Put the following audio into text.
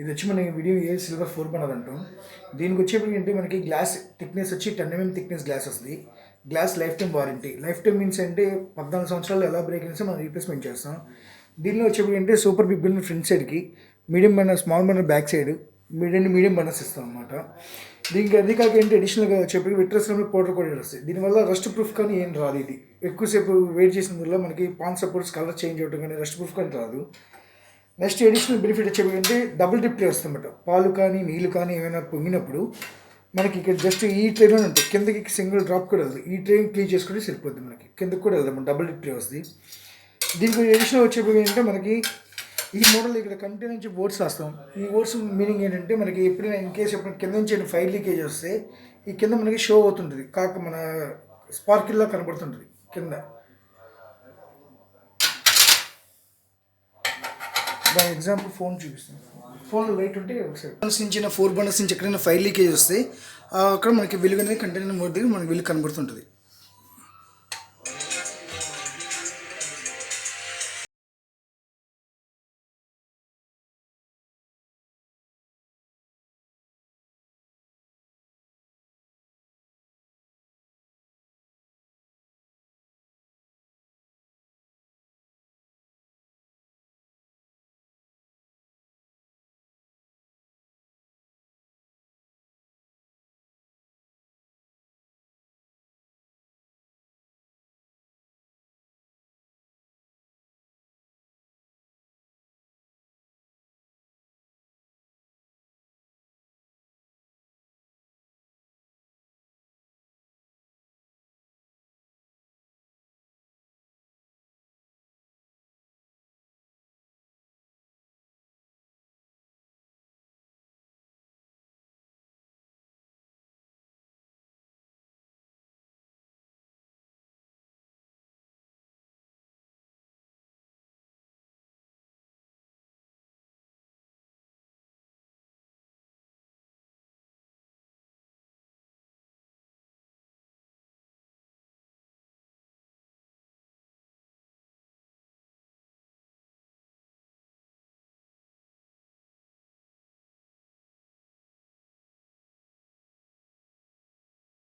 ఇది వచ్చి మన వీడియో సిల్వర్ 4burner అంటాం. దీనికి వచ్చేప్పటికి అంటే మనకి గ్లాస్ థిక్నెస్ వచ్చి 10 mm థిక్నెస్ గ్లాస్ వస్తుంది. Glass life time warranty. Life time means అంటే 14 సంవత్సరాలు ఎలా బ్రేక్ అయినా మనం రీప్లేస్మెంట్ చేస్తాం. దీనిలో వచ్చేప్పటికి అంటే సూపర్ బిగ్ బర్నర్ ఫ్రంట్ సైడ్కి, medium burner small burner back side, medium burners ఇస్తాం అనమాట. దీనికి అది కాక ఏంటి అడిషనల్గా వచ్చేప్పటికి విట్రస్లో పౌడర్ కూడా వస్తాయి. దీనివల్ల రస్ట్ ప్రూఫ్ కానీ ఏం రాదు. ఇది ఎక్కువసేపు వెయిట్ చేసిన వల్ల మనకి పాన్ సపోర్ట్స్ కలర్ చేంజ్ అవ్వడం కానీ రస్ట్ ప్రూఫ్ కానీ రాదు. నెక్స్ట్ అడిషనల్ బెనిఫిట్ వచ్చేటంటే డబుల్ టిప్ ట్రే వస్తుందన్నమాట. పాలు కానీ నీళ్ళు కానీ ఏమైనా పొంగినప్పుడు మనకి ఇక్కడ జస్ట్ ఈ ట్రేలోనే ఉంటుంది, కిందకి సింగిల్ డ్రాప్ కూడా వెళ్తుంది. ఈ ట్రే క్లీన్ చేసుకుంటే సరిపోద్ది, మనకి కిందకి కూడా వెళ్దాం. డబుల్ టిప్ ట్రే వస్తుంది. దీనికి అడిషనల్ వచ్చేటప్పుడు ఏంటంటే మనకి ఈ మోడల్ ఇక్కడ కంటైనర్ నుంచి ఓట్స్ రాస్తాం. ఈ ఓట్స్ మీనింగ్ ఏంటంటే మనకి ఎప్పుడైనా ఇన్ కేసు ఎప్పుడు కింద నుంచి ఫైర్ లీకేజ్ వస్తే ఈ కింద మనకి షో అవుతుంటుంది, కాక మన స్పార్కిల్లా కనబడుతుంటుంది కింద. దాని ఎగ్జాంపుల్ ఫోన్ చూపిస్తాను. ఫోన్లో లైట్ ఉంటే ఒకసారి నుంచి 4 బర్నర్స్ నుంచి ఎక్కడైనా ఫైర్ లీకేజ్ వస్తే అక్కడ మనకి వెలుగు అనేది కంటైనర్ మోడ్ దగ్గర మనకి వెలుగు కనబడుతుంటుంది.